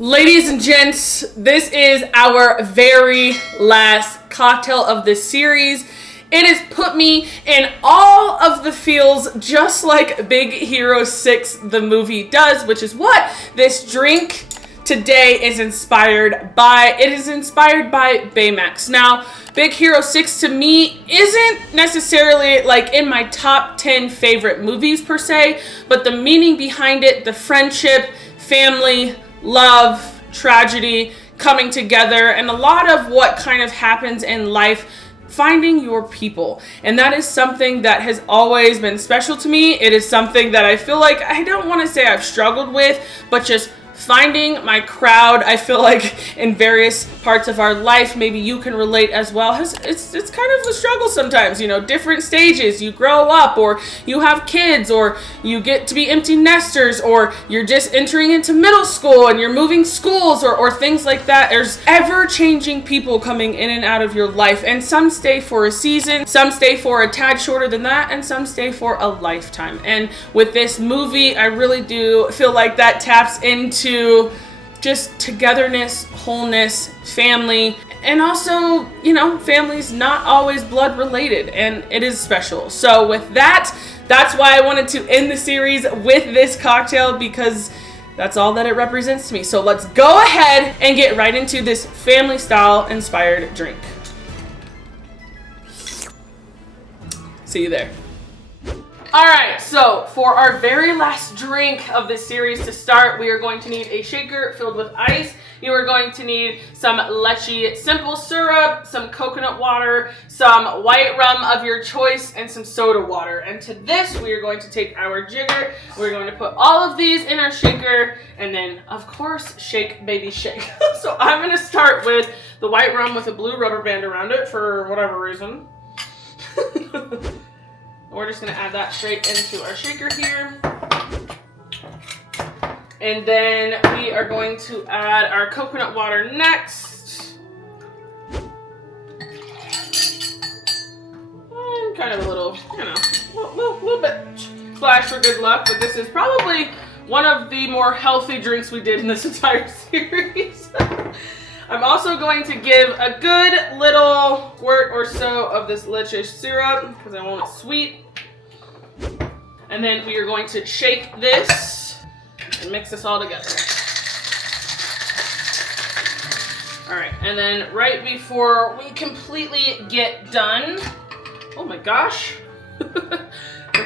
Ladies and gents, this is our very last cocktail of this series. It has put me in all of the feels just like Big Hero 6 the movie does, which is what this drink today is inspired by. It is inspired by Baymax. Now, Big Hero 6 to me isn't necessarily like in my top 10 favorite movies per se, but the meaning behind it, the friendship, family, love, tragedy, coming together, and a lot of what kind of happens in life, finding your people. And that is something that has always been special to me. It is something that I feel like, I don't want to say I've struggled with, but just finding my crowd. I feel like in various parts of our life, maybe you can relate as well. It's kind of a struggle sometimes, you know, different stages. You grow up, or you have kids, or you get to be empty nesters, or you're just entering into middle school and you're moving schools, or things like that. There's ever-changing people coming in and out of your life, and some stay for a season, some stay for a tad shorter than that, and some stay for a lifetime. And with this movie, I really do feel like that taps into just togetherness, wholeness, family, and also, you know, family's not always blood related, and it is special. So with that, that's why I wanted to end the series with this cocktail, because that's all that it represents to me. So let's go ahead and get right into this family style inspired drink. See you there. All right, so for our very last drink of this series to start, we are going to need a shaker filled with ice. You are going to need some lychee simple syrup, some coconut water, some white rum of your choice, and some soda water. And to this, we are going to take our jigger. We're going to put all of these in our shaker, and then, of course, shake, baby, shake. So I'm going to start with the white rum with a blue rubber band around it for whatever reason. We're just going to add that straight into our shaker here. And then we are going to add our coconut water next. And kind of a little, you know, little bit splash for good luck. But this is probably one of the more healthy drinks we did in this entire series. I'm also going to give a good little squirt or so of this lychee syrup because I want it sweet. And then we are going to shake this and mix this all together. All right, and then right before we completely get done, oh my gosh, we're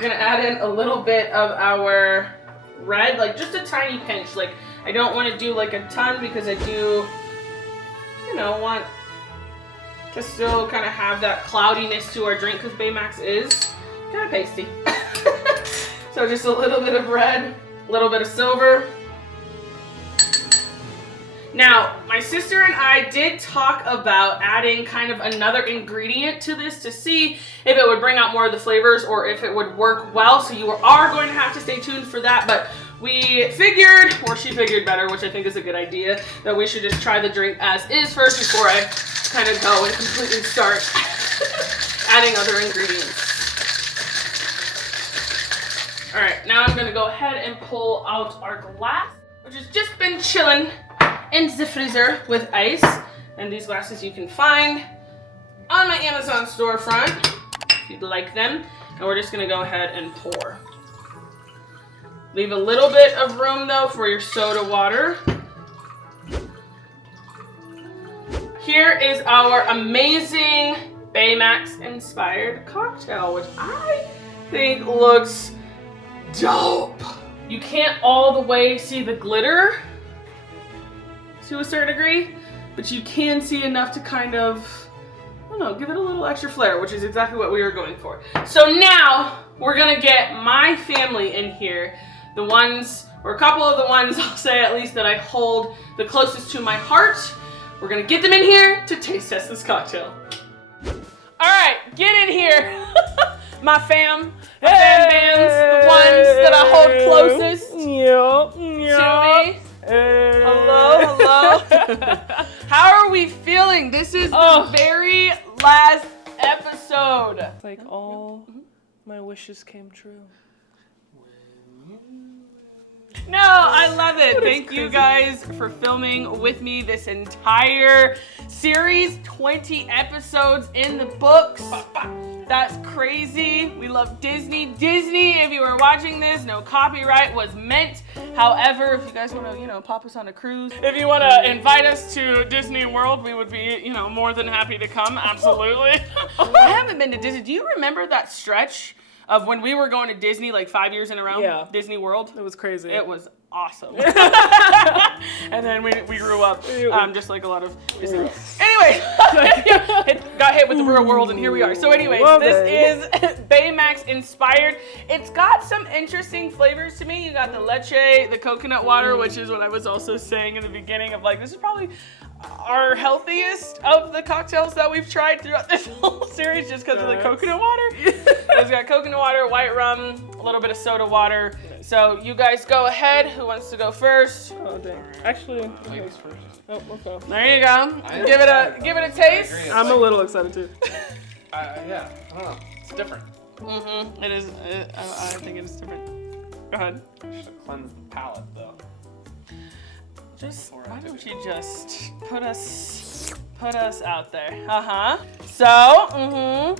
gonna add in a little bit of our red, like just a tiny pinch. Like I don't want to do like a ton because I do, you know, want to still kind of have that cloudiness to our drink because Baymax is kind of pasty. So just a little bit of red, a little bit of silver. Now, my sister and I did talk about adding kind of another ingredient to this to see if it would bring out more of the flavors or if it would work well. So you are going to have to stay tuned for that. But we figured, or she figured better, which I think is a good idea, that we should just try the drink as is first before I kind of go and completely start adding other ingredients. All right, now I'm gonna go ahead and pull out our glass, which has just been chilling in the freezer with ice. And these glasses you can find on my Amazon storefront if you'd like them. And we're just gonna go ahead and pour. Leave a little bit of room though for your soda water. Here is our amazing Baymax-Inspired cocktail, which I think looks dope. You can't all the way see the glitter to a certain degree, but you can see enough to kind of, I don't know, give it a little extra flair, which is exactly what we were going for. So now we're gonna get my family in here. The ones, or a couple of the ones I'll say at least that I hold the closest to my heart. We're gonna get them in here to taste test this cocktail. All right, get in here. My fam bands, the ones that I hold closest to me. Hello. How are we feeling? This is the very last episode. It's like all my wishes came true. No, I love it. Thank you crazy. guys for filming with me this entire series. 20 episodes in the books. That's crazy. We love Disney. Disney, if you are watching this, no copyright was meant. However, if you guys want to, pop us on a cruise, if you want to invite us to Disney World, we would be, more than happy to come. Absolutely. I haven't been to Disney. Do you remember that stretch of when we were going to Disney like 5 years in a row? Yeah. Disney World. It was crazy. It was awesome. And then we grew up just like a lot of Disney. Anyway, got hit with the real world and here we are. So anyways, this is Baymax-Inspired. It's got some interesting flavors to me. You got the lychee, the coconut water, which is what I was also saying in the beginning of like, this is probably our healthiest of the cocktails that we've tried throughout this whole series just because of the coconut water. It's got coconut water, white rum, a little bit of soda water. So you guys go ahead. Who wants to go first? Oh dang! Actually, Ladies first. oh, okay. There you go. Give it a taste. I'm a little excited too. Yeah, I don't know. It's different. It is. I think it is different. Go ahead. Should have cleansed the palate though. Why don't you just put us out there? So,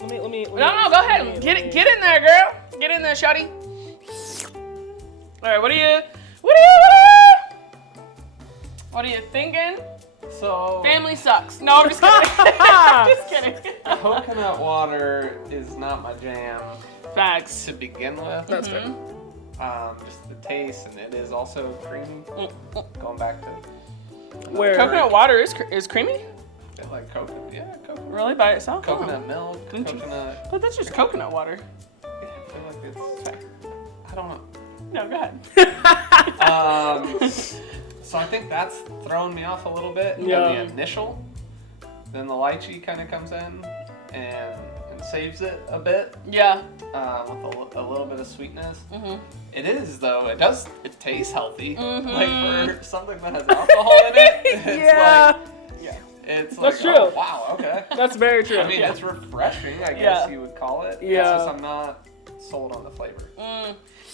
Let me. No, go ahead. Get in there, girl. Get in there, shawty. All right, what are you thinking? So Family sucks. No, I'm just kidding. Just kidding. coconut water is not my jam Facts. to begin with. That's fair. Just the taste, and it is also creamy. Going back to Where? Coconut water is creamy? I like coconut. Yeah, coconut. Really, by itself? Coconut milk, Didn't you- coconut. But that's just coconut water. Yeah, I feel like it's. I don't know. No, go ahead. So I think that's thrown me off a little bit. Yeah. The initial, then the lychee kind of comes in and saves it a bit Yeah. with a little bit of sweetness. It is though. It tastes healthy. Like for something that has alcohol in it. It's That's like, true. oh, wow, okay. That's very true. I mean, it's refreshing, I guess you would call it. Yeah. It's just I'm not sold on the flavor.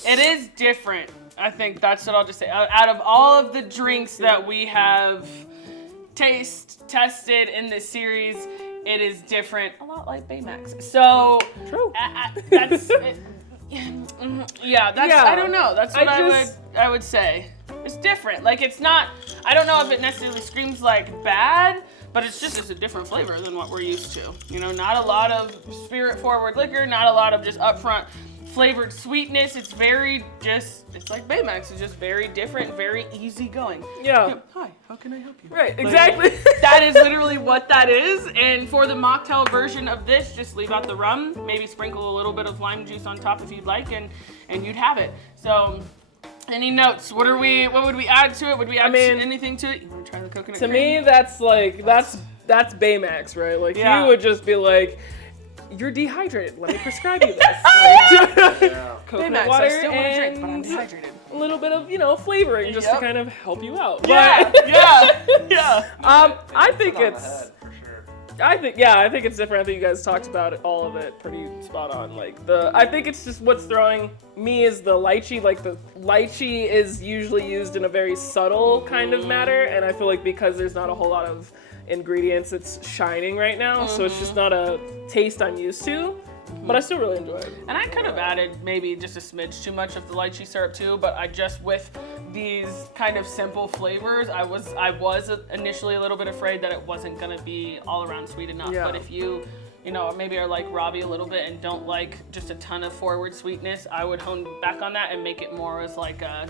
It is different. I think that's what I'll just say. Out of all of the drinks that we have tested in this series, it is different. A lot like Baymax. So, True. that's... I don't know. That's what I would say. It's different. Like, it's not... I don't know if it necessarily screams like bad, but it's a different flavor than what we're used to. Not a lot of spirit-forward liquor, not a lot of just upfront flavored sweetness. It's it's like Baymax. It's just very different, very easygoing. Yeah. Hi, how can I help you? Right. Exactly. That is literally what that is. And for the mocktail version of this, just leave out the rum, maybe sprinkle a little bit of lime juice on top if you'd like, and you'd have it. So, any notes? What would we add to it? Would we add anything to it? You want to try the coconut To cream? me, that's Baymax, right? Like you would just be like, you're dehydrated. Let me prescribe you this. Coconut Baymax, water I still want to drink, but I'm and dehydrated. a little bit of flavoring just to kind of help you out. Yeah. I think On the it's. head, for sure. I think it's different. I think you guys talked about it, all of it, pretty spot on. I think it's just what's throwing me is the lychee. Like the lychee is usually used in a very subtle kind of manner, and I feel like because there's not a whole lot of ingredients, it's shining right now. So it's just not a taste I'm used to, but I still really enjoy it. And I could have added maybe just a smidge too much of the lychee syrup too, but with these kind of simple flavors, I was initially a little bit afraid that it wasn't gonna be all around sweet enough. Yeah. But if you maybe are like Robbie a little bit and don't like just a ton of forward sweetness, I would hone back on that and make it more as like a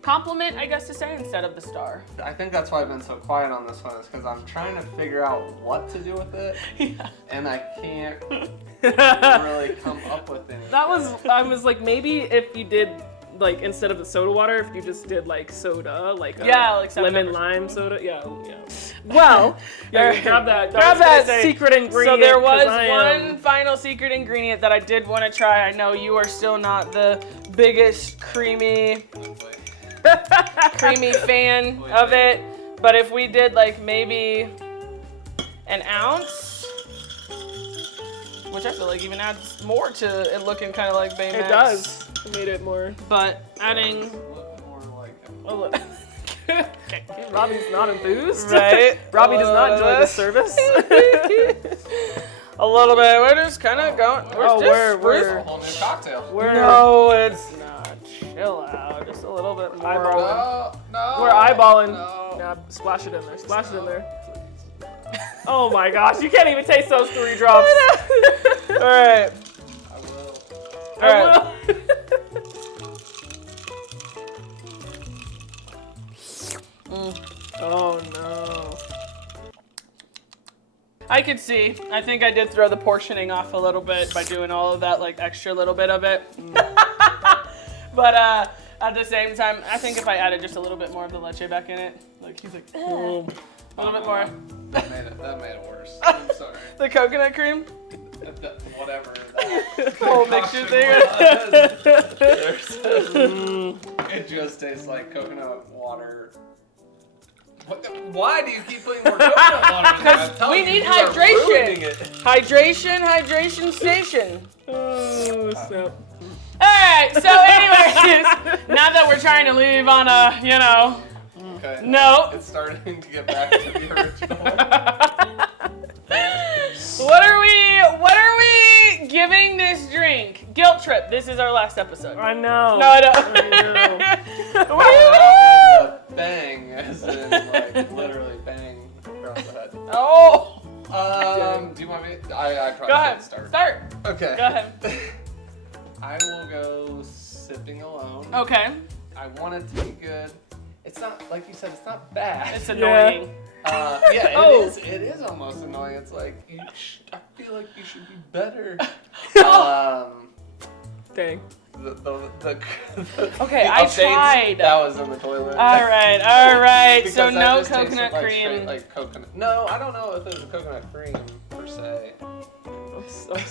compliment, I guess to say, instead of the star. I think that's why I've been so quiet on this one, is because I'm trying to figure out what to do with it, and I can't really come up with anything. I was like, maybe if you did like instead of the soda water, if you just did like soda, like lemon lime soda, Well, grab that secret ingredient. So there was one final secret ingredient that I did want to try. I know you are still not the biggest creamy fan of it, but if we did like maybe an ounce, which I feel like even adds more to it looking kind of like Baymax. It does. Made it more. But adding. Oh, look. Robbie's not enthused. Right. Robbie does not enjoy the service. A little bit. We're just kind of going. We're a whole new cocktail. No, it's not. Chill out. Just a little bit more. No. We're eyeballing. No. Nah, splash it in there. Splash it in there. Oh my gosh, you can't even taste those 3 drops. All right. I will. All right. Oh no. I could see. I think I did throw the portioning off a little bit by doing all of that, like extra little bit of it. But at the same time, I think if I added just a little bit more of the leche back in it, like he's like, a little bit more. That made it worse. I'm sorry. The coconut cream? Whatever. The whole mixture thing. It just tastes like coconut water. Why do you keep putting more coconut water in there? I'm telling we you, need you are ruining hydration. it. Hydration station. Oh, snap. Alright, so anyways, now that we're trying to leave on a, Okay. no. It's starting to get back to the original. What are we giving this drink? Guilt trip. This is our last episode. I know. No, I don't. What are you doing? Bang, as in like literally bang across the head. Oh. Do you want me? I probably Go ahead. should start. Start. Okay. Go ahead. I will go sipping alone. Okay. I want it to be good. It's not, like you said, it's not bad. It's annoying. It is almost annoying. It's like, I feel like you should be better. Dang. Okay, the I updates, tried. That was in the toilet. All right. Because So that no just tasted coconut like cream. straight, like coconut. No, I don't know if it was a coconut cream per se.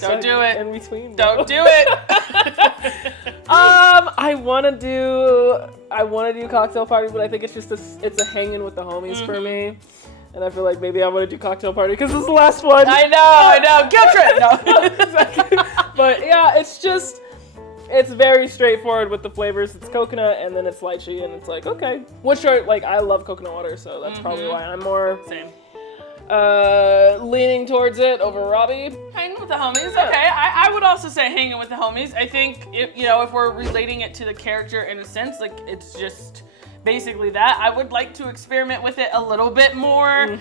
Don't do it. In between. Don't do it. I want to do cocktail party, but I think it's just it's a hanging with the homies for me. And I feel like maybe I want to do cocktail party because this is the last one. I know. Guilt trip. No. Exactly. But yeah, it's very straightforward with the flavors. It's coconut and then it's lychee, and it's like, okay. I love coconut water, so that's probably why I'm more Same. leaning towards it over Robbie. Hanging with the homies. Okay, I would also say hanging with the homies. I think if we're relating it to the character in a sense, like it's just basically that. I would like to experiment with it a little bit more,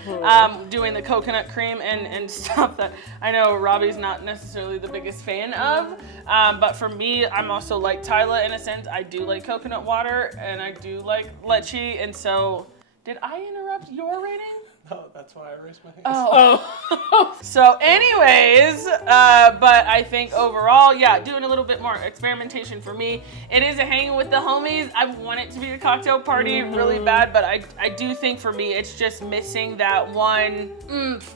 doing the coconut cream and stuff that I know Robbie's not necessarily the biggest fan of. But for me, I'm also like Tyla in a sense. I do like coconut water and I do like lychee. And so, did I interrupt your rating? No, that's why I raised my hand. Oh. So anyways, but I think overall, yeah, doing a little bit more experimentation for me. It is a hanging with the homies. I want it to be a cocktail party really bad, but I do think for me, it's just missing that one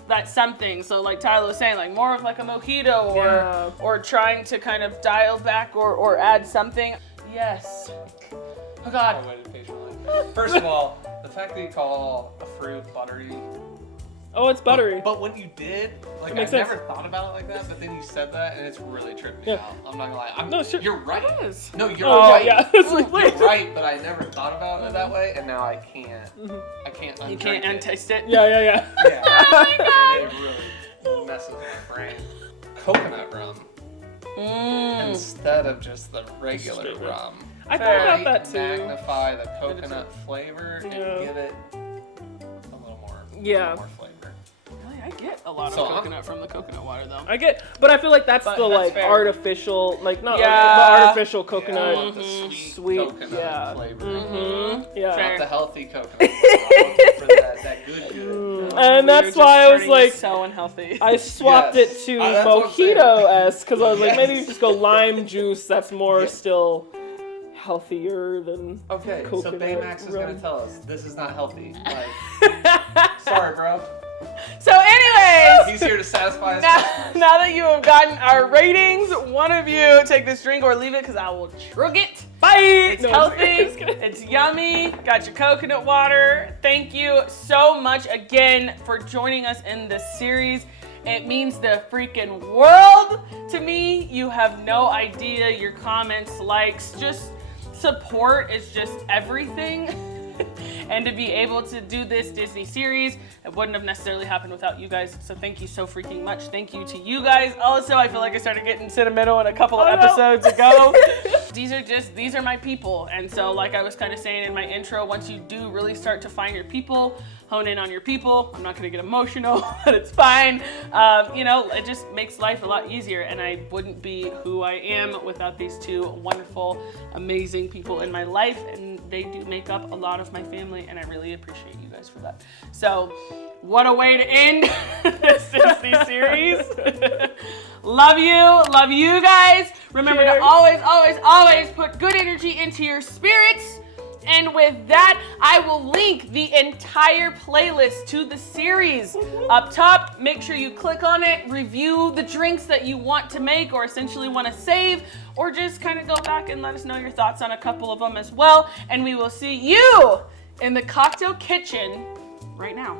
that something. So like Tyler was saying, like more of like a mojito or trying to kind of dial back or add something. Yes. Oh God. I waited patiently. First of all, the fact that you call a fruit buttery. Oh, it's buttery. But when you did, like I never thought about it like that, but then you said that and it's really tripped me out. I'm not gonna lie. No, sure. You're right. It is. No, you're Oh, right. yeah. You're right, but I never thought about it that way, and now I can't. I can't undrink You can't it. untaste it. Yeah. Yeah. Oh my God. And it really messes with my brain. Coconut rum instead of just the regular Straight rum. I thought about Might that too. magnify the coconut flavor and Yeah. give it a little more, Yeah. more flavor. Really, I get a lot of So coconut from the coconut water though. But I feel like that's But the that's like fair. artificial, like not Yeah. the artificial I coconut. want the Sweet, coconut yeah. flavor. Yeah. Fair. Not the healthy coconut. I want for that good. And that's why I was like, so unhealthy. I swapped Yes. it to That's what I'm saying. mojito-esque because I was like, Yes. maybe you just go lime juice. That's more Yeah. still healthier than Okay, so coconut Baymax is rum. gonna tell us this is not healthy. Like, sorry, bro. So anyways, He's here to satisfy us. now that you have gotten our ratings, one of you take this drink or leave it because I will chug it. Bye. It's No, healthy, just kidding. it's yummy, got your coconut water. Thank you so much again for joining us in this series. It means the freaking world to me. You have no idea. Your comments, likes, just support is just everything. And to be able to do this Disney series, it wouldn't have necessarily happened without you guys. So thank you so freaking much. Thank you to you guys. Also, I feel like I started getting sentimental in a couple of episodes ago. These are my people. And so like I was kind of saying in my intro, once you do really start to find your people, hone in on your people, I'm not gonna get emotional, but it's fine. You know, it just makes life a lot easier, and I wouldn't be who I am without these two wonderful, amazing people in my life, and they do make up a lot of my family, and I really appreciate you guys for that. So, what a way to end this Disney series. Love you guys. Remember Cheers. to always put good energy into your spirits. And with that, I will link the entire playlist to the series up top. Make sure you click on it, review the drinks that you want to make or essentially want to save, or just kind of go back and let us know your thoughts on a couple of them as well. And we will see you in the cocktail kitchen right now.